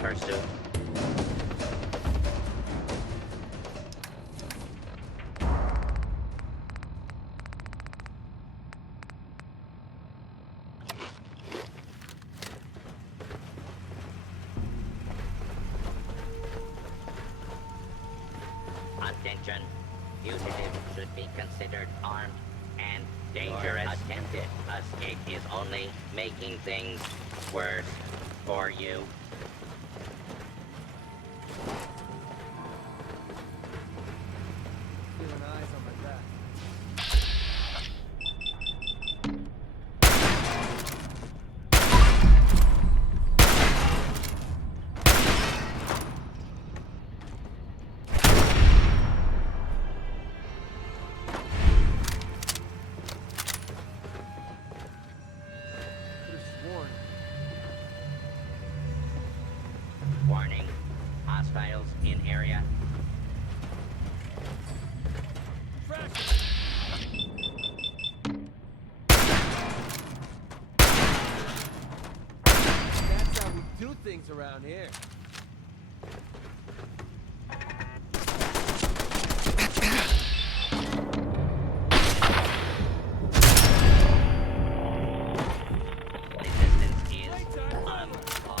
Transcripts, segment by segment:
pursuit. Attention. Fugitives should be considered armed and dangerous. Attempted escape is only making things worse for you. Feeling eyes on my back. Warning. Hostiles in area. That's how we do things around here. Resistance is unlawful.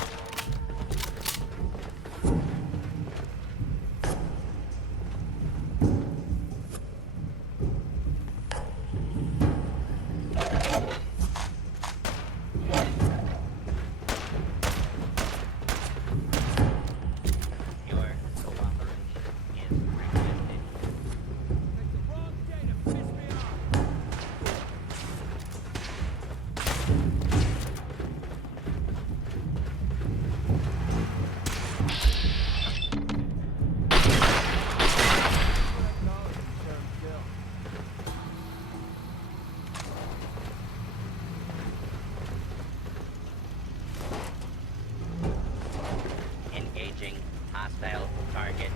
Your cooperation is requested. Picked the wrong day to piss me off. Engaging hostile target.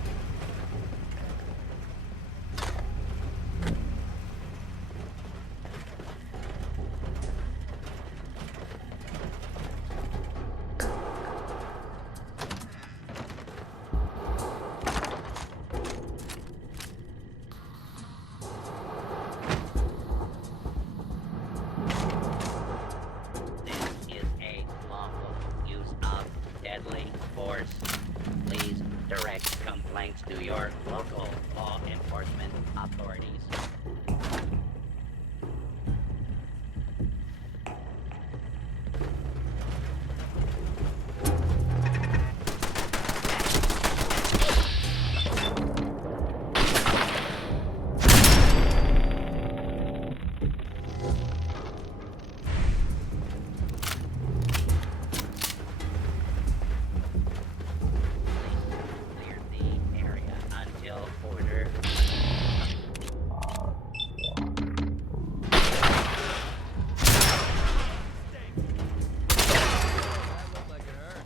This is a lawful use of deadly force. Please direct complaints to your local law enforcement authorities. Clear the area until order. That looked like it hurt.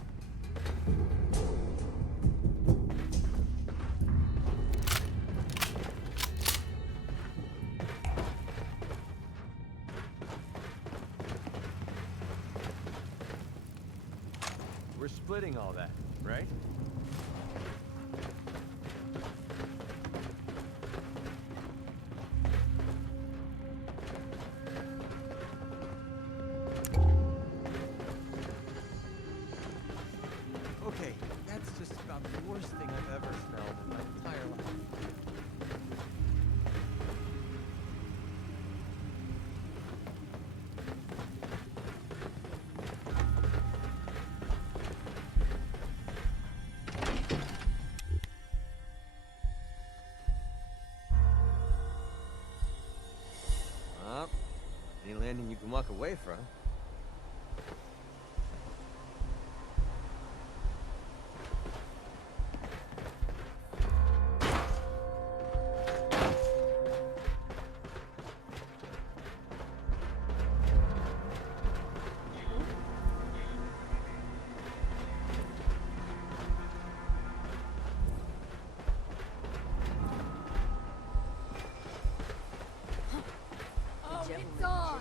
We're splitting all that, right? Okay, that's just about the worst thing I've ever smelled in my entire life. Well, any landing you can walk away from. Oh, it's on!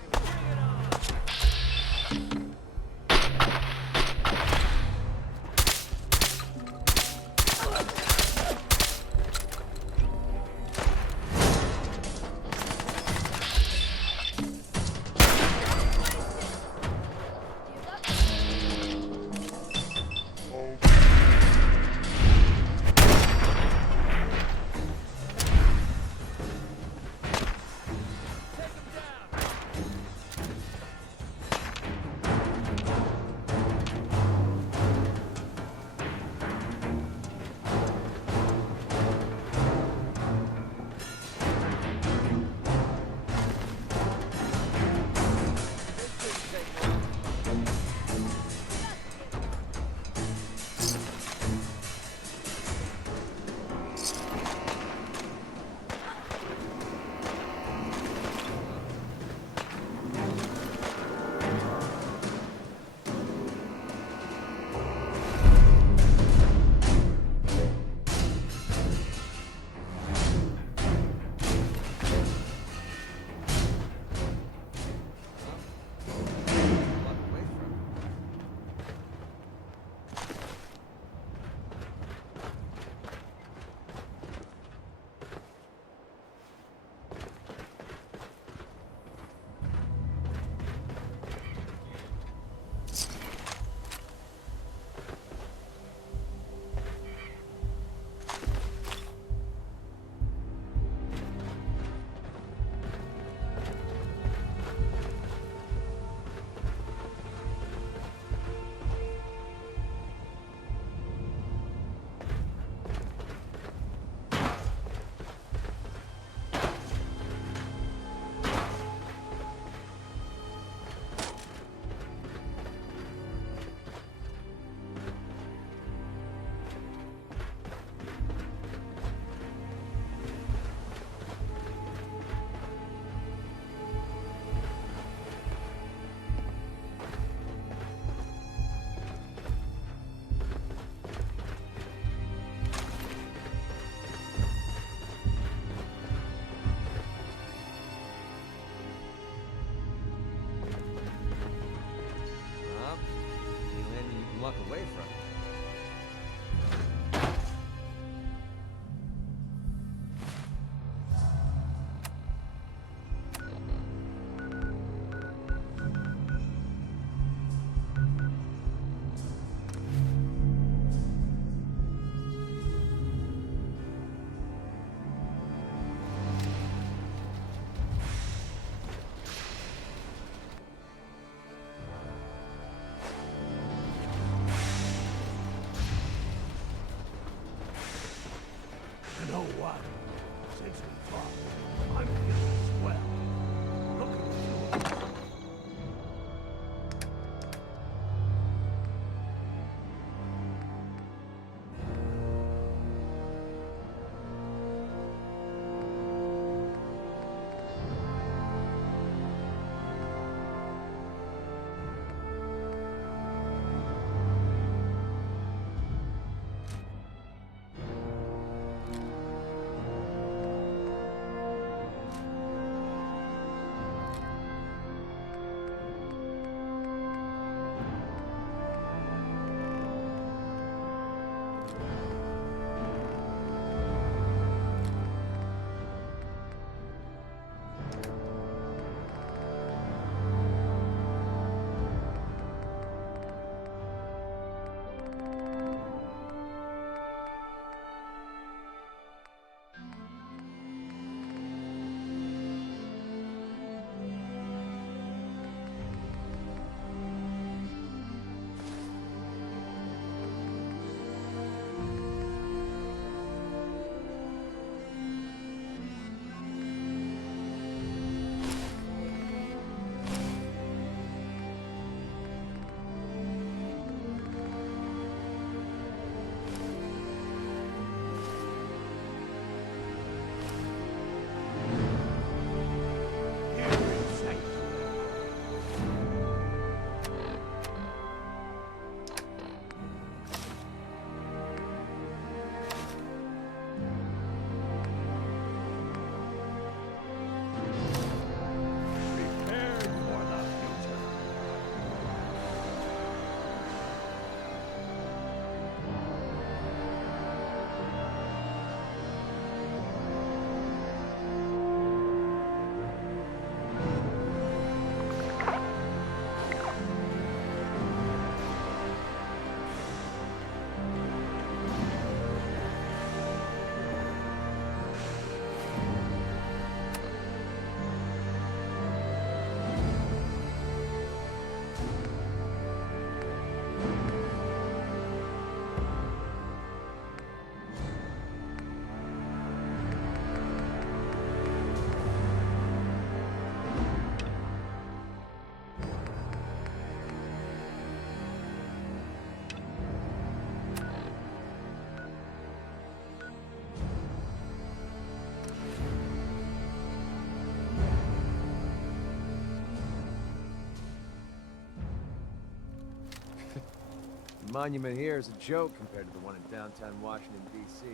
The monument here is a joke compared to the one in downtown Washington, D.C.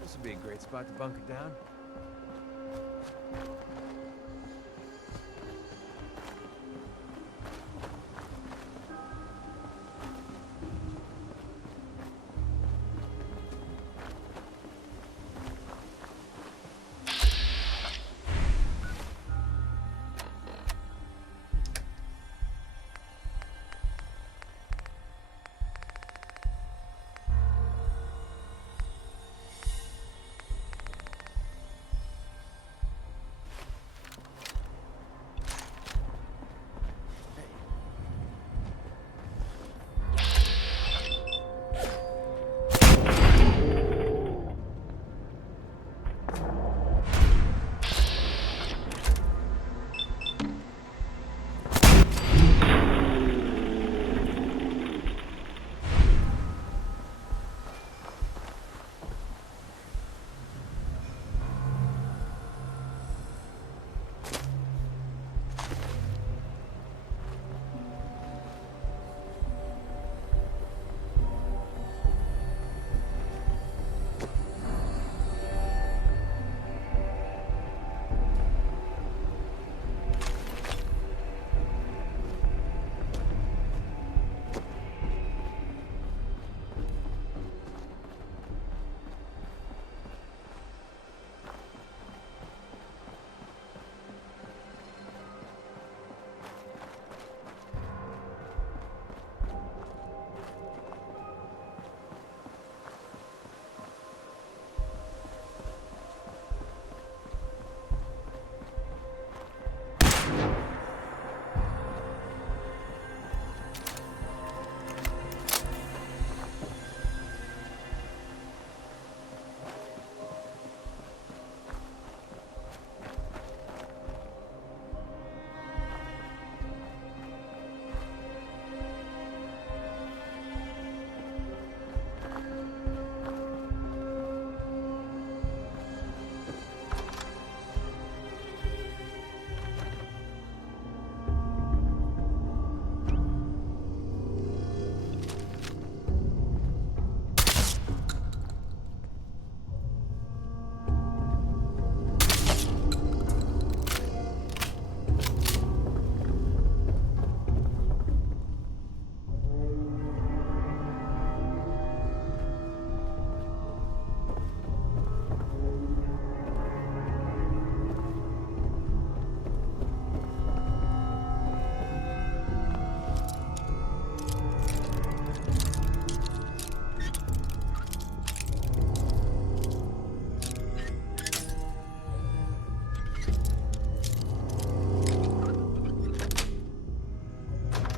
This would be a great spot to bunker down.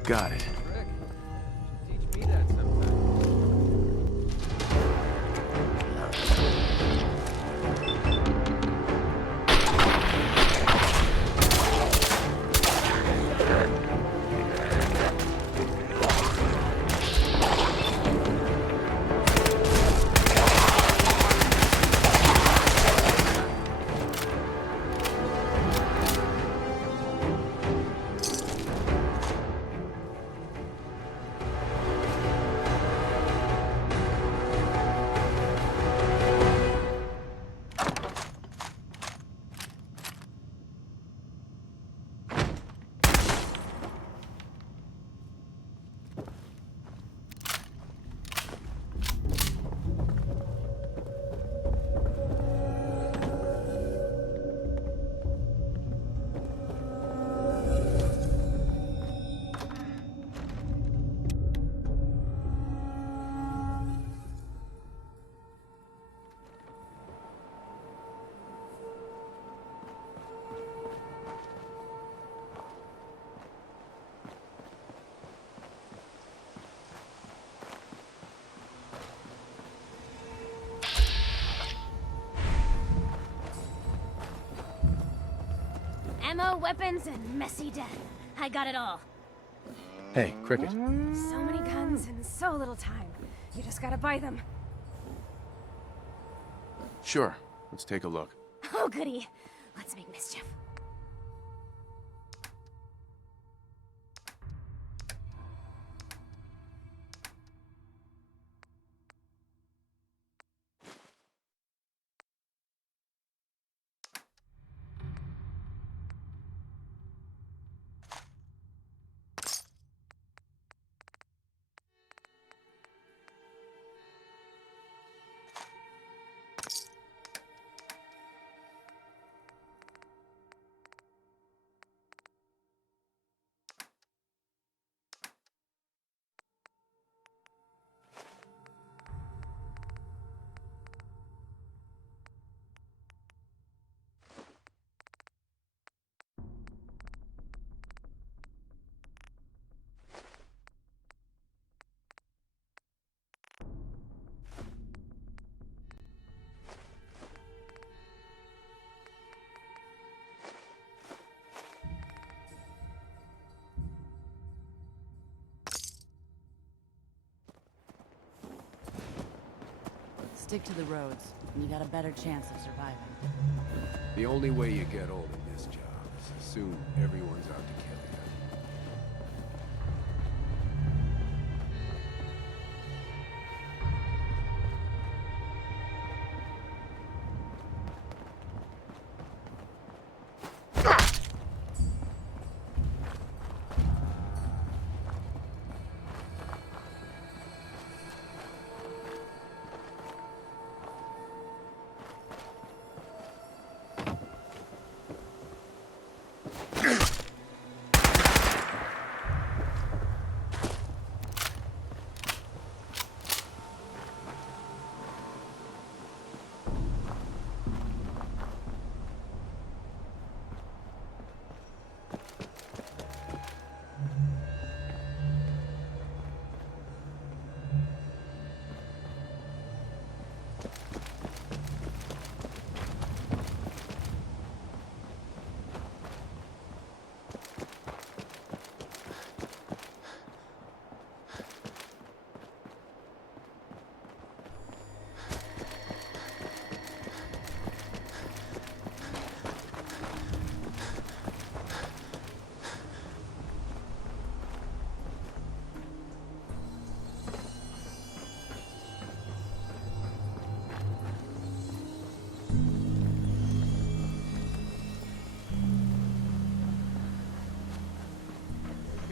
Got it. Rick, you should teach me that sometime. Ammo, weapons, and messy death. I got it all. Hey, Cricket. So many guns and so little time. You just gotta buy them. Sure. Let's take a look. Oh, goody. Let's make mischief. Stick to the roads, and you got a better chance of surviving. The only way you get old in this job is soon everyone's out to kill you.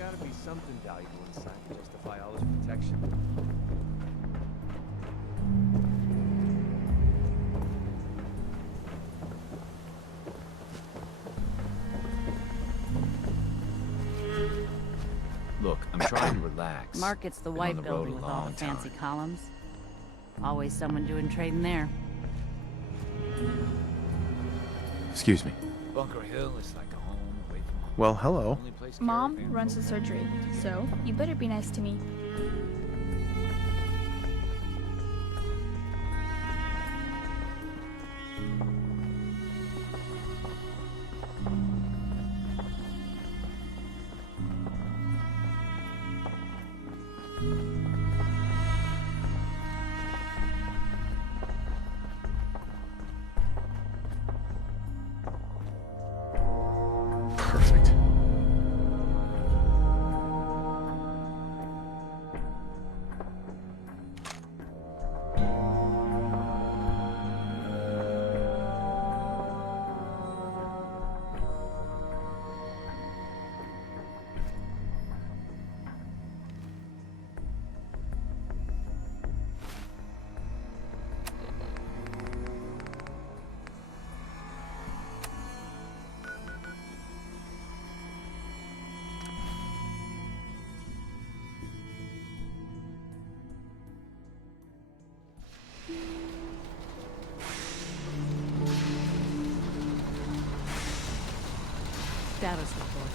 There's gotta be something valuable inside to justify all this protection. Look, I'm trying to relax. Market's the Been on white the road building a with all long the fancy time. columns. Always someone doing trading there. Excuse me. Bunker Hill is like a home away from home. Well, hello. Only place Mom caravan runs the roads. surgery, so you better be nice to me. Perfect. Status report.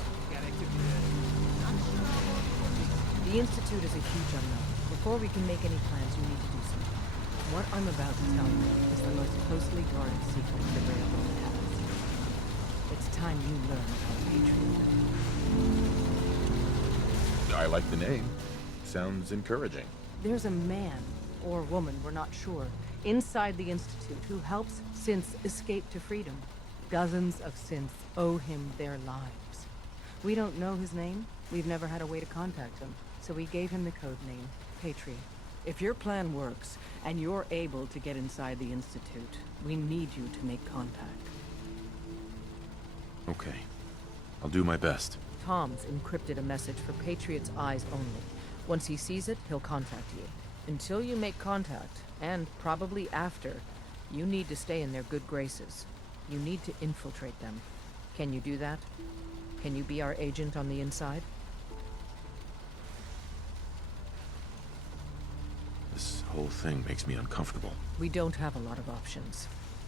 The Institute is a huge unknown. Before we can make any plans, you need to do something. What I'm about to tell you is the most closely guarded secret the Railroad has. It's time you learn about patriotism. I like the name. Sounds encouraging. There's a man, or woman, we're not sure, inside the Institute who helps synths escape to freedom. Dozens of synths owe him their lives. We don't know his name. We've never had a way to contact him. So we gave him the code name, Patriot. If your plan works, and you're able to get inside the Institute, we need you to make contact. Okay. I'll do my best. Tom's encrypted a message for Patriot's eyes only. Once he sees it, he'll contact you. Until you make contact, and probably after, you need to stay in their good graces. You need to infiltrate them. Can you do that? Can you be our agent on the inside? This whole thing makes me uncomfortable. We don't have a lot of options.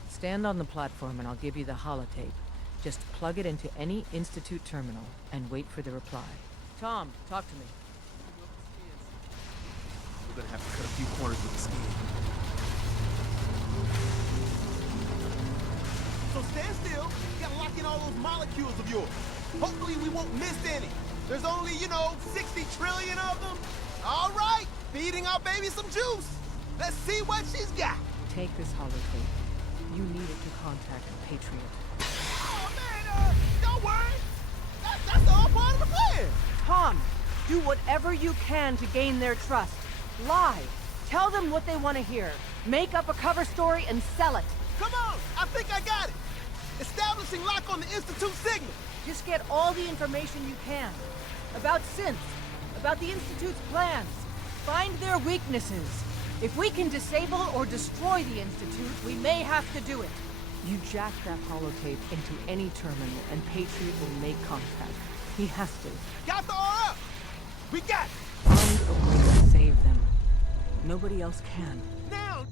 Stand on the platform and I'll give you the holotape. Just plug it into any Institute terminal and wait for the reply. Tom, talk to me. We're gonna have to cut a few corners with the ski. So stand still. You gotta lock in all those molecules of yours. Hopefully we won't miss any. There's only, 60 trillion of them. All right, feeding our baby some juice. Let's see what she's got. take this holotape, you needed to contact Patriot. Oh, man, don't worry. That's all part of the plan. Tom, do whatever you can to gain their trust. Lie. Tell them what they want to hear. Make up a cover story and sell it. Come on, I think I got it. Establishing lock on the Institute signal. Just get all the information you can. About synths, about the Institute's plans. Find their weaknesses. If we can disable or destroy the Institute, we may have to do it. You jack that holotape into any terminal and Patriot will make contact. He has to. Got the RF. We got it. Find a way to save them. Nobody else can. Now.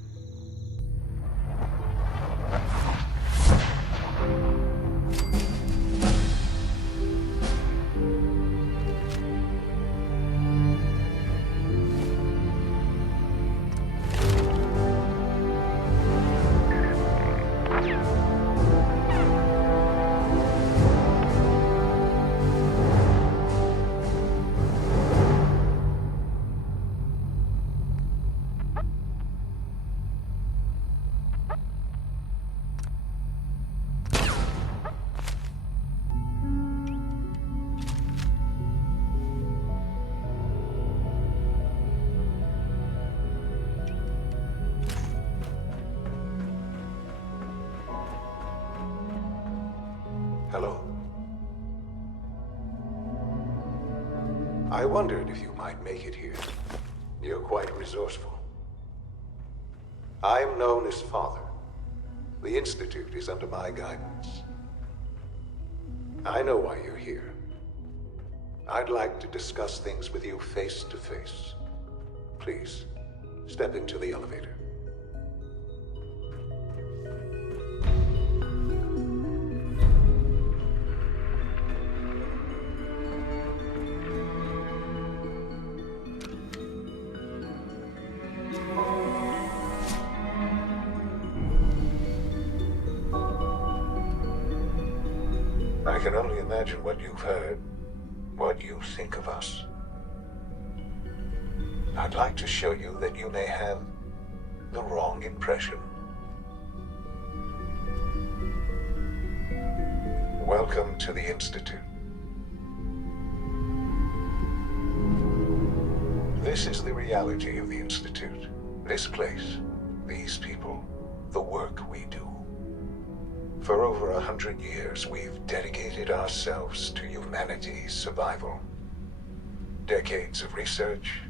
Hello. I wondered if you might make it here. You're quite resourceful. I'm known as Father. The Institute is under my guidance. I know why you're here. I'd like to discuss things with you face to face. Please, step into the elevator. I can only imagine what you've heard, what you think of us. I'd like to show you that you may have the wrong impression. Welcome to the Institute. This is the reality of the Institute. This place, these people, the work we do. For over 100 years, we've dedicated ourselves to humanity's survival. Decades of research,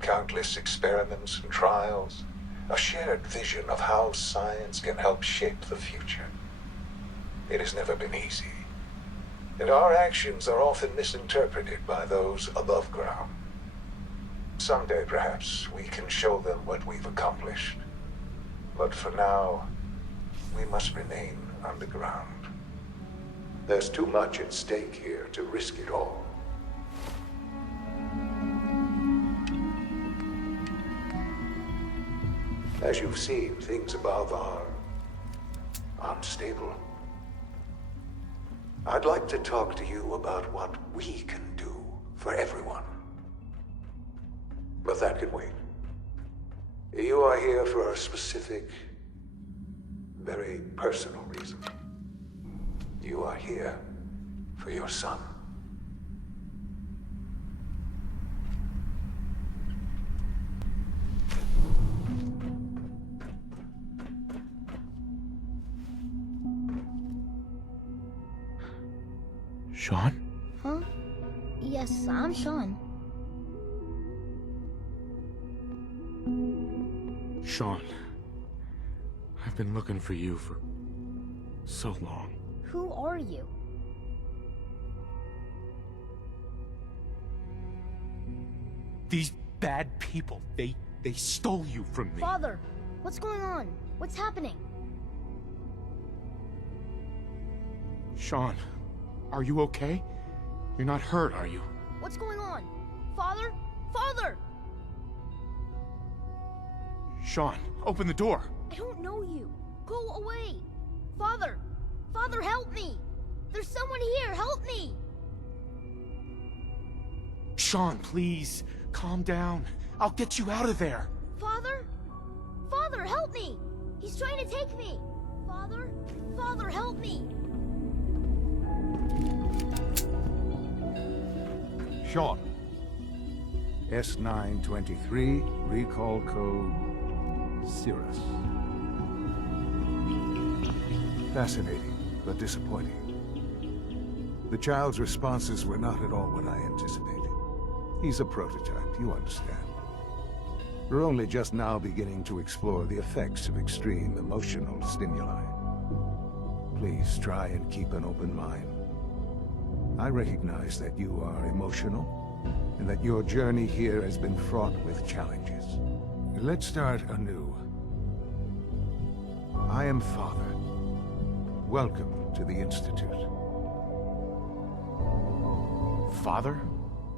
countless experiments and trials, a shared vision of how science can help shape the future. It has never been easy, and our actions are often misinterpreted by those above ground. Someday, perhaps, we can show them what we've accomplished. But for now, we must remain underground. There's too much at stake here to risk it all. As you've seen, things above are unstable. I'd like to talk to you about what we can do for everyone. But that can wait. You are here for a specific, very personal reason. You are here for your son. Sean? Huh? Yes, I'm Sean. Sean, I've been looking for you for so long. Who are you? These bad people, they stole you from me. Father, what's going on? What's happening? Sean, are you okay? You're not hurt, are you? What's going on? Father? Father! Sean, open the door. I don't know you. Go away. Father! Father, help me! There's someone here, help me! Sean, please, calm down. I'll get you out of there. Father? Father, help me! He's trying to take me! Father? Father, help me! Sean. S923, recall code Cirrus. Fascinating, but disappointing. The child's responses were not at all what I anticipated. He's a prototype, you understand. We're only just now beginning to explore the effects of extreme emotional stimuli. Please try and keep an open mind. I recognize that you are emotional, and that your journey here has been fraught with challenges. Let's start anew. I am Father. Welcome to the Institute. Father?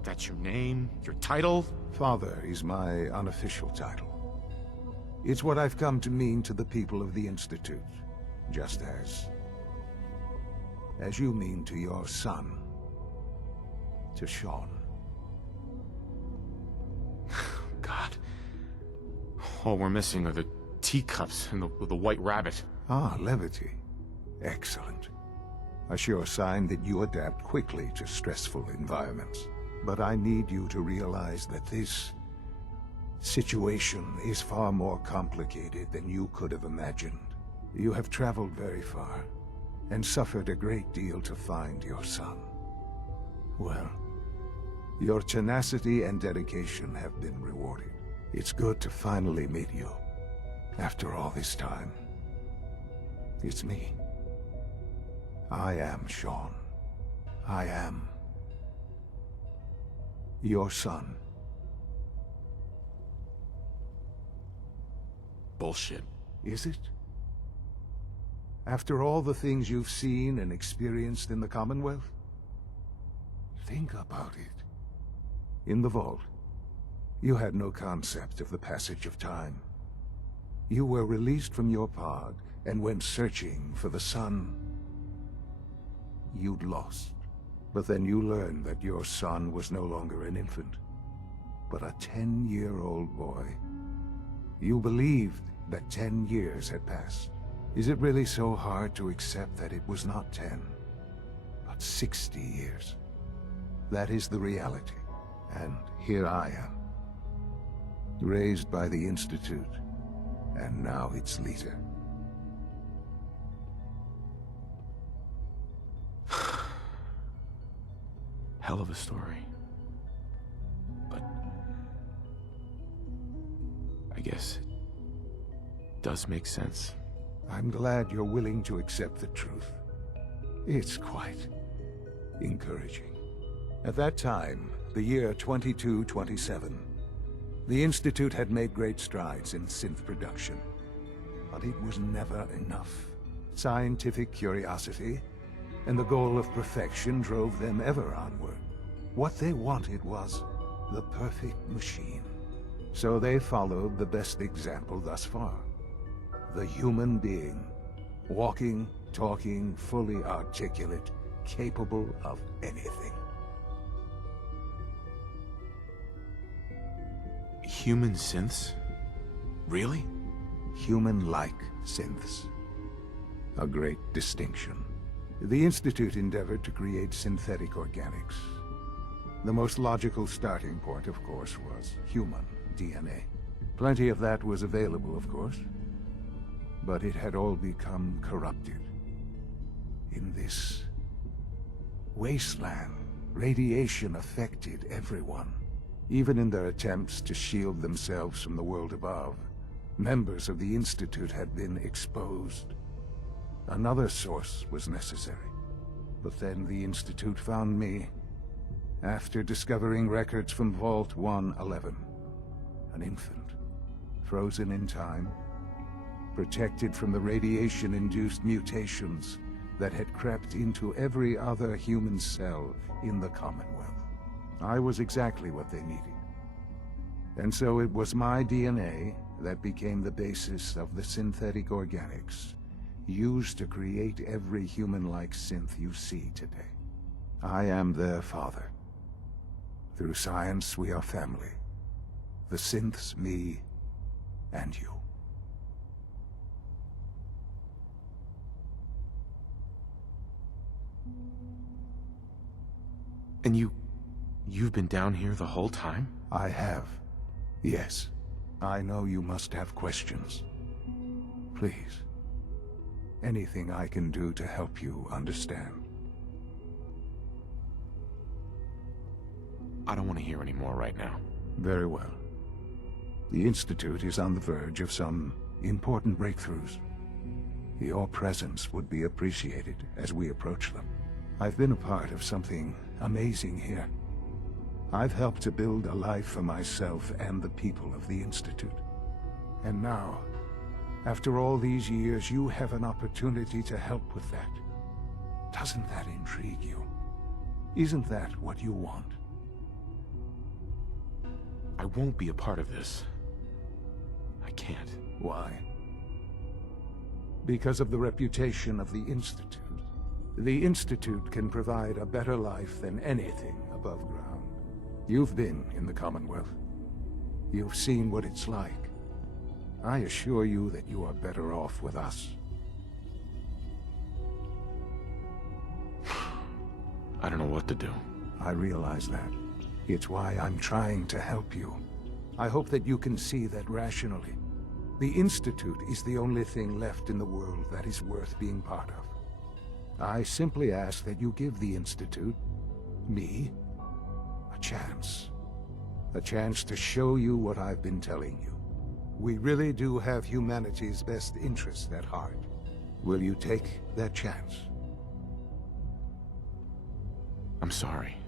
That's your name? Your title? Father is my unofficial title. It's what I've come to mean to the people of the Institute, just as you mean to your son, to Sean. God. All we're missing are the teacups and the white rabbit. Ah, levity. Excellent. A sure sign that you adapt quickly to stressful environments. But I need you to realize that this situation is far more complicated than you could have imagined. You have traveled very far, and suffered a great deal to find your son. Well, your tenacity and dedication have been rewarded. It's good to finally meet you. After all this time, it's me. I am Sean. I am your son. Bullshit. Is it? After all the things you've seen and experienced in the Commonwealth? Think about it. In the vault, you had no concept of the passage of time. You were released from your pod and went searching for the son you'd lost. But then you learned that your son was no longer an infant, but a 10-year-old boy. You believed that 10 years had passed. Is it really so hard to accept that it was not 10, but 60 years? That is the reality. And here I am, raised by the Institute, and now its leader. Hell of a story. But I guess it does make sense. I'm glad you're willing to accept the truth. It's quite encouraging. At that time, the year 2227, the Institute had made great strides in synth production. But it was never enough. Scientific curiosity and the goal of perfection drove them ever onward. What they wanted was the perfect machine. So they followed the best example thus far. The human being. Walking, talking, fully articulate, capable of anything. Human synths? Really? Human-like synths. A great distinction. The Institute endeavored to create synthetic organics. The most logical starting point, of course, was human DNA. Plenty of that was available, of course. But it had all become corrupted. In this wasteland, radiation affected everyone. Even in their attempts to shield themselves from the world above, members of the Institute had been exposed. Another source was necessary. But then the Institute found me, after discovering records from Vault 111. An infant, frozen in time, protected from the radiation-induced mutations that had crept into every other human cell in the Commonwealth. I was exactly what they needed. And so it was my DNA that became the basis of the synthetic organics used to create every human-like synth you see today. I am their father. Through science, we are family. The synths, me, and you. And you've been down here the whole time? I have. Yes. I know you must have questions. Please. Anything I can do to help you understand. I don't want to hear any more right now. Very well. The Institute is on the verge of some important breakthroughs. Your presence would be appreciated as we approach them. I've been a part of something amazing here. I've helped to build a life for myself and the people of the Institute. And now, after all these years, you have an opportunity to help with that. Doesn't that intrigue you? Isn't that what you want? I won't be a part of this. I can't. Why? Because of the reputation of the Institute. The Institute can provide a better life than anything above ground. You've been in the Commonwealth. You've seen what it's like. I assure you that you are better off with us. I don't know what to do. I realize that. It's why I'm trying to help you. I hope that you can see that rationally. The Institute is the only thing left in the world that is worth being part of. I simply ask that you give the Institute, me, a chance. A chance to show you what I've been telling you. We really do have humanity's best interest at heart. Will you take that chance? I'm sorry.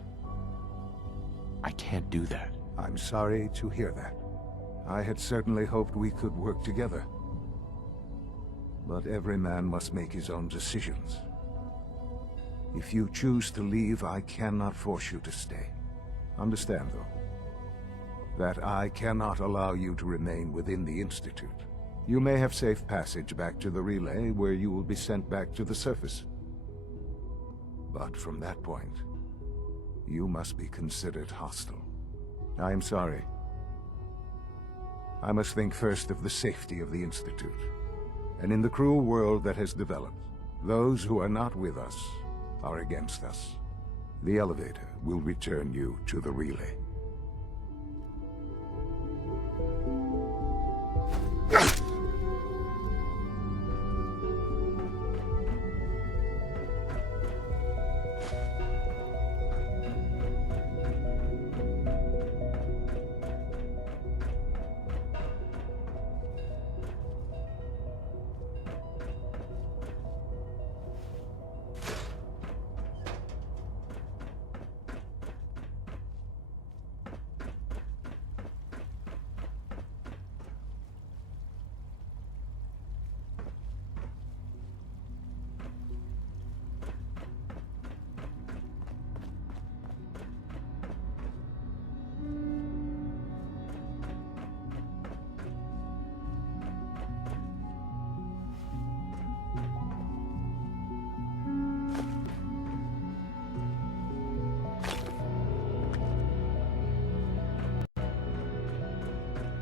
I can't do that. I'm sorry to hear that. I had certainly hoped we could work together. But every man must make his own decisions. If you choose to leave, I cannot force you to stay. Understand, though, that I cannot allow you to remain within the Institute. You may have safe passage back to the relay, where you will be sent back to the surface. But from that point, you must be considered hostile. I am sorry. I must think first of the safety of the Institute. And in the cruel world that has developed, those who are not with us are against us. The elevator will return you to the relay.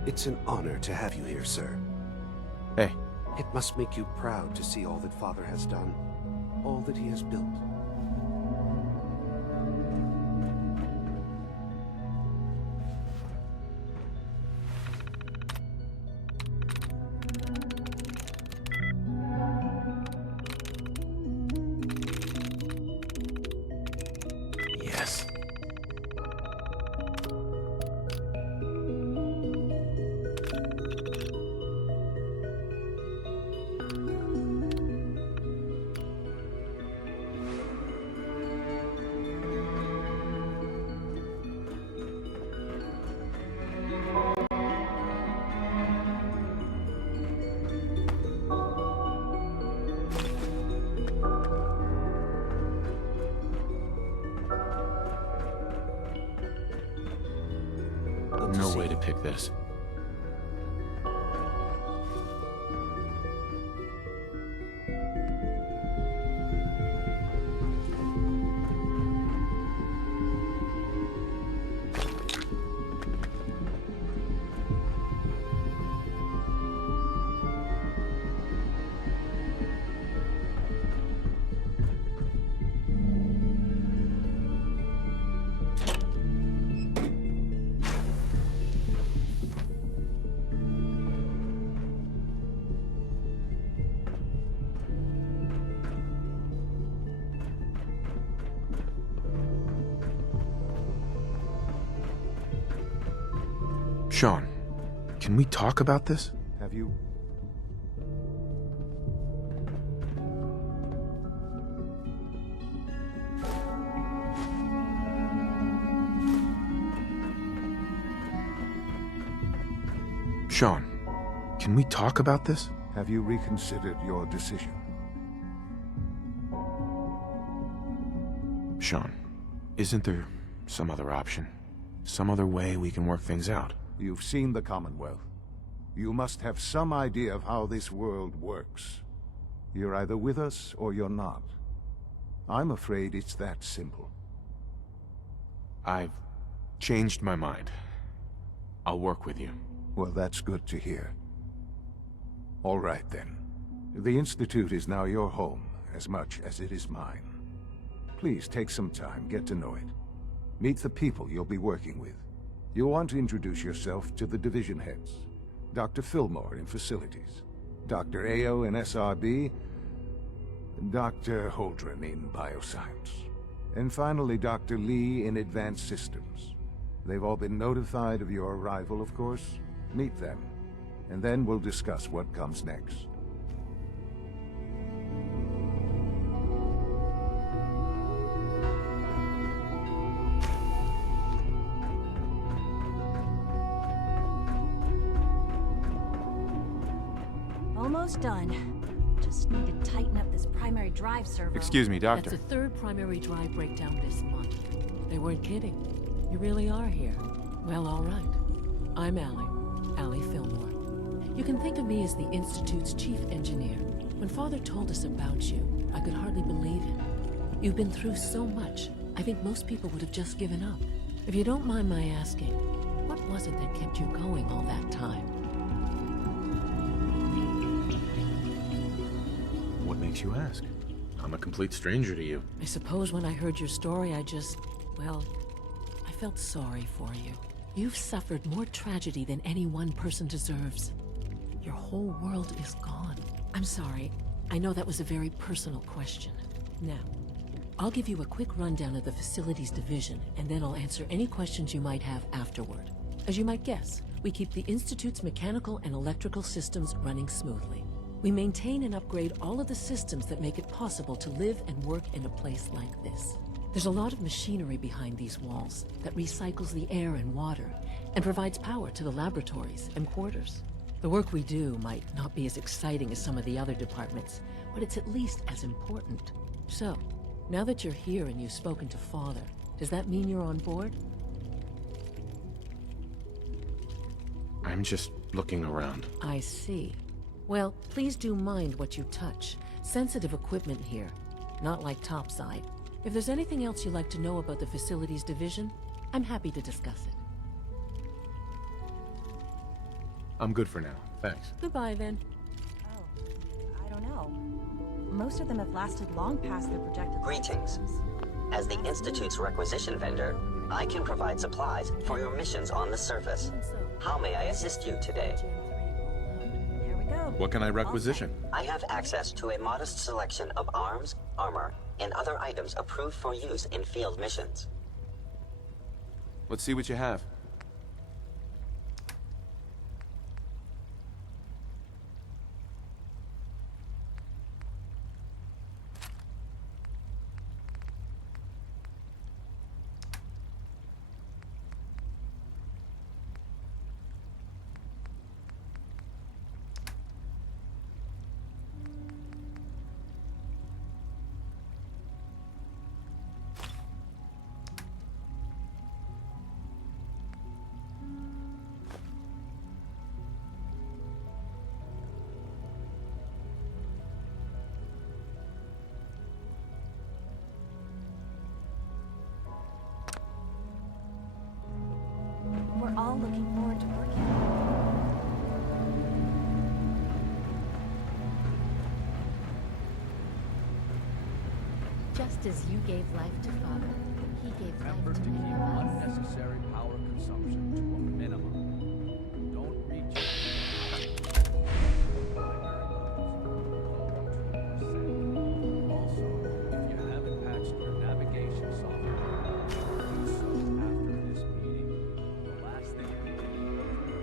It's an honor to have you here, sir. Hey. It must make you proud to see all that Father has done, all that he has built. Yes. No way to pick this. Sean, can we talk about this? Have you... Sean, can we talk about this? Have you reconsidered your decision? Sean, isn't there some other option? Some other way we can work things out? You've seen the Commonwealth. You must have some idea of how this world works. You're either with us or you're not. I'm afraid it's that simple. I've changed my mind. I'll work with you. Well, that's good to hear. All right, then. The Institute is now your home, as much as it is mine. Please take some time, get to know it. Meet the people you'll be working with. You'll want to introduce yourself to the division heads. Dr. Fillmore in Facilities, Dr. Ao in SRB, Dr. Holdren in Bioscience, and finally Dr. Lee in Advanced Systems. They've all been notified of your arrival, of course. Meet them, and then we'll discuss what comes next. Almost done. Just need to tighten up this primary drive servo. Excuse me, Doctor. That's the third primary drive breakdown this month. They weren't kidding. You really are here. Well, all right. I'm Allie Fillmore. You can think of me as the Institute's chief engineer. When Father told us about you, I could hardly believe it. You've been through so much, I think most people would have just given up. If you don't mind my asking, what was it that kept you going all that time? What makes you ask? I'm a complete stranger to you. I suppose when I heard your story, well, I felt sorry for you. You've suffered more tragedy than any one person deserves. Your whole world is gone. I'm sorry. I know that was a very personal question. Now, I'll give you a quick rundown of the Facilities Division, and then I'll answer any questions you might have afterward. As you might guess, we keep the Institute's mechanical and electrical systems running smoothly. We maintain and upgrade all of the systems that make it possible to live and work in a place like this. There's a lot of machinery behind these walls that recycles the air and water and provides power to the laboratories and quarters. The work we do might not be as exciting as some of the other departments, but it's at least as important. So, now that you're here and you've spoken to Father, does that mean you're on board? I'm just looking around. I see. Well, please do mind what you touch. Sensitive equipment here, not like topside. If there's anything else you'd like to know about the Facilities Division, I'm happy to discuss it. I'm good for now, thanks. Goodbye, then. Oh, I don't know. Most of them have lasted long past their projected Greetings. As the Institute's requisition vendor, I can provide supplies for your missions on the surface. How may I assist you today? There we go. What can I requisition? I have access to a modest selection of arms, armor, and other items approved for use in field missions. Let's see what you have. We're all looking forward to working. Just as you gave life to Father, he gave Remember life to to keep many of us. unnecessary power consumption to a minimum. Don't reach Also, if you haven't patched your navigation software, do so after this meeting. The last thing you need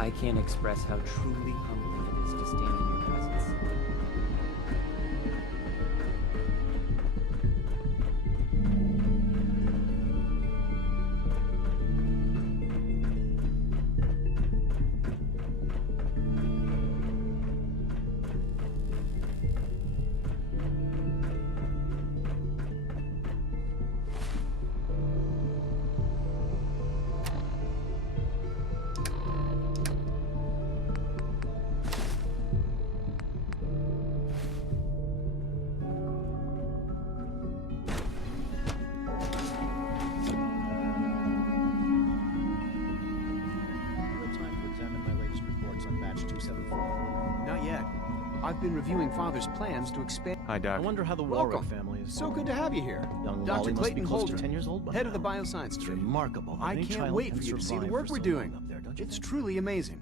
I can't express how truly humbling it is to stand in your presence. Not yet. I've been reviewing Father's plans to expand... Hi, Doc. I wonder how the Welcome. Warwick family is... So good to have you here. Young Dr. Wally must be Clayton close to Holdren, 10 years old by head of the now. Bioscience It's Division. remarkable that I any can't child wait can for you to see the survive work for we're so doing. long up there, don't you It's think? truly amazing.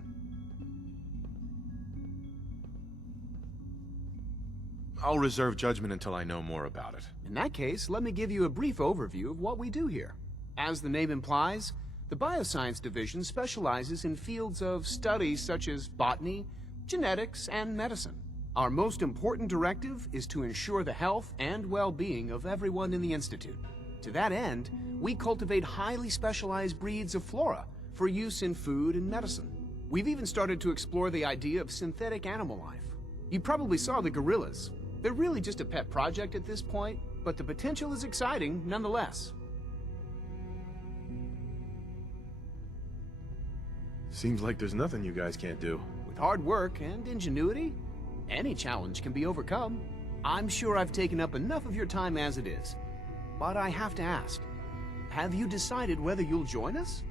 I'll reserve judgment until I know more about it. In that case, let me give you a brief overview of what we do here. As the name implies, the Bioscience Division specializes in fields of studies such as botany, genetics, and medicine. Our most important directive is to ensure the health and well-being of everyone in the Institute. To that end, we cultivate highly specialized breeds of flora for use in food and medicine. We've even started to explore the idea of synthetic animal life. You probably saw the gorillas. They're really just a pet project at this point, but the potential is exciting nonetheless. Seems like there's nothing you guys can't do. With hard work and ingenuity, any challenge can be overcome. I'm sure I've taken up enough of your time as it is. But I have to ask, have you decided whether you'll join us?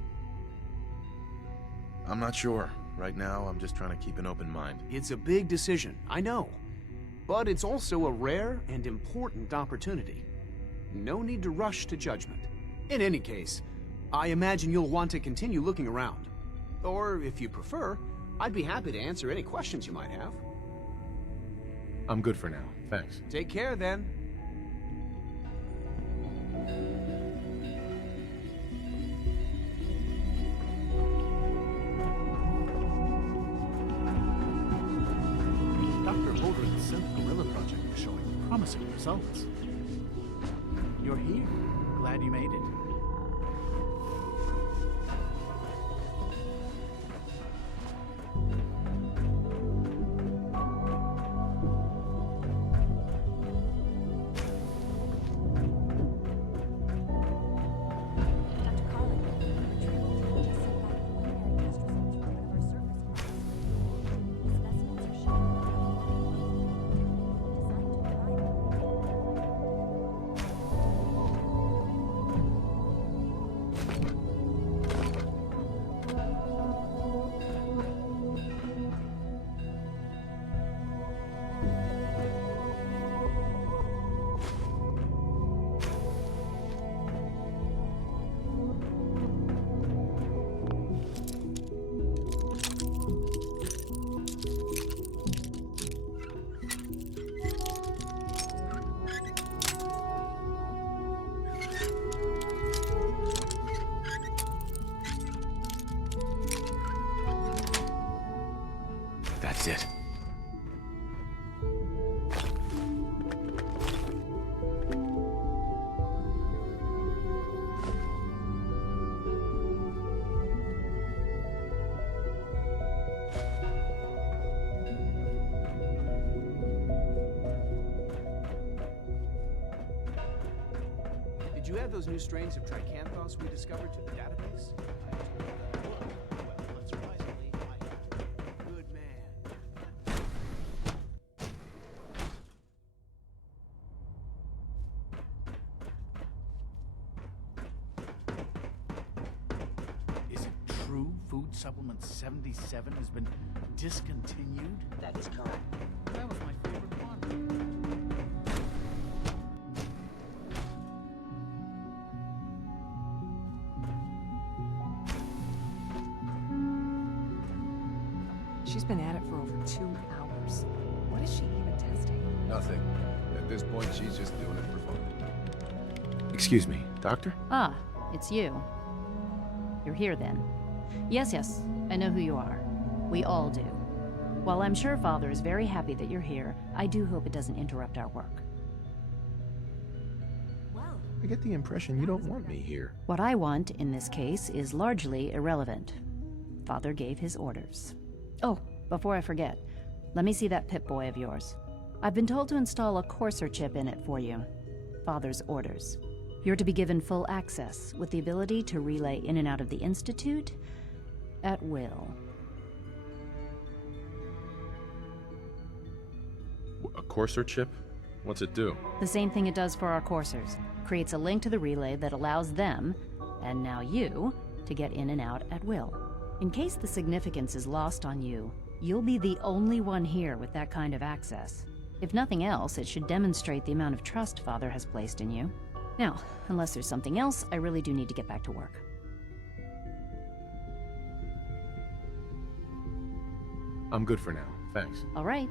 I'm not sure. Right now, I'm just trying to keep an open mind. It's a big decision, I know. But it's also a rare and important opportunity. No need to rush to judgment. In any case, I imagine you'll want to continue looking around. Or, if you prefer, I'd be happy to answer any questions you might have. I'm good for now. Thanks. Take care, then. Dr. Holdren's synth gorilla project is showing promising results. You're here. Glad you made it. That's it. Did you add those new strains of tricanthos we discovered to the database? Good man. Is it true food supplement 77 has been discontinued? That is correct. That was my favorite one. She's been at it for over 2 hours. What is she even testing? Nothing. At this point, she's just doing it for fun. Excuse me, Doctor? Ah, it's you. You're here then. Yes, I know who you are. We all do. While I'm sure Father is very happy that you're here, I do hope it doesn't interrupt our work. I get the impression you don't want me here. What I want, in this case, is largely irrelevant. Father gave his orders. Oh, before I forget, let me see that Pip-Boy of yours. I've been told to install a Courser chip in it for you. Father's orders. You're to be given full access, with the ability to relay in and out of the Institute at will. A Courser chip? What's it do? The same thing it does for our coursers. Creates a link to the relay that allows them, and now you, to get in and out at will. In case the significance is lost on you, you'll be the only one here with that kind of access. If nothing else, it should demonstrate the amount of trust Father has placed in you. Now, unless there's something else, I really do need to get back to work. I'm good for now, thanks. All right.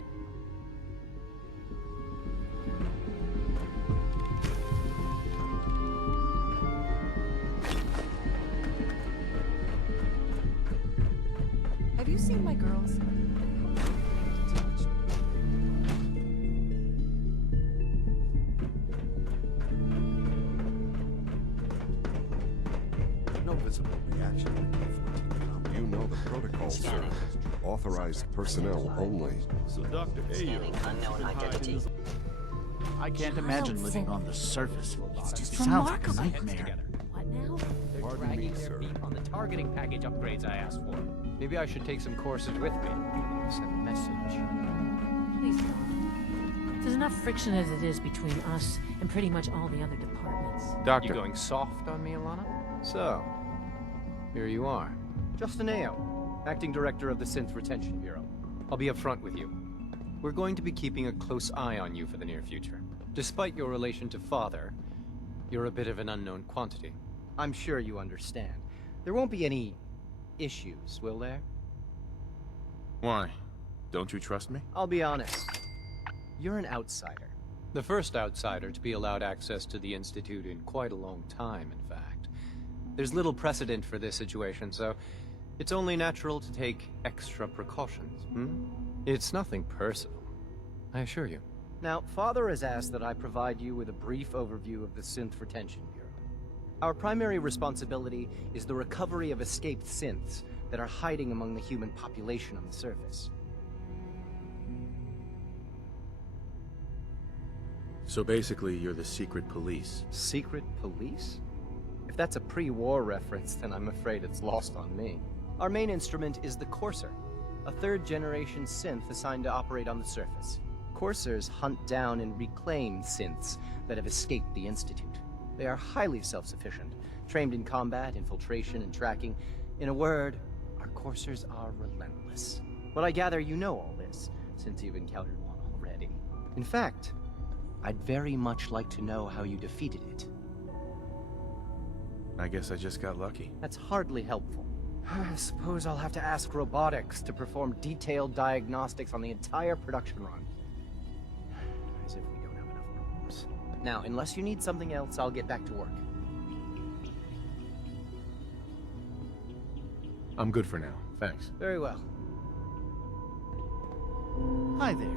Have you seen my girls? No visible reaction. You know the protocol, sir. Authorized personnel only. So Dr. Ayer, Unknown identity. I can't imagine living on the surface. It's just Sounds like a remarkable. nightmare. What now? They're dragging their feet on the targeting package upgrades I asked for. Maybe I should take some courses with me. Send a message. Please don't. There's enough friction as it is between us and pretty much all the other departments. You going soft on me, Alana? So, here you are. Justin Ayo, Acting Director of the Synth Retention Bureau. I'll be upfront with you. We're going to be keeping a close eye on you for the near future. Despite your relation to Father, you're a bit of an unknown quantity. I'm sure you understand. There won't be any issues, will there? Why? Don't you trust me? I'll be honest. You're an outsider. The first outsider to be allowed access to the Institute in quite a long time, in fact. There's little precedent for this situation, so it's only natural to take extra precautions, It's nothing personal, I assure you. Now, Father has asked that I provide you with a brief overview of the Synth Retention Bureau. Our primary responsibility is the recovery of escaped synths that are hiding among the human population on the surface. So basically, you're the secret police. Secret police? If that's a pre-war reference, then I'm afraid it's lost on me. Our main instrument is the Courser, a third-generation synth assigned to operate on the surface. Coursers hunt down and reclaim synths that have escaped the Institute. They are highly self-sufficient, trained in combat, infiltration, and tracking. In a word, our Coursers are relentless. But I gather you know all this, since you've encountered one already. In fact, I'd very much like to know how you defeated it. I guess I just got lucky. That's hardly helpful. I suppose I'll have to ask robotics to perform detailed diagnostics on the entire production run. As if we don't have enough problems. Now, unless you need something else, I'll get back to work. I'm good for now, thanks. Very well. Hi there.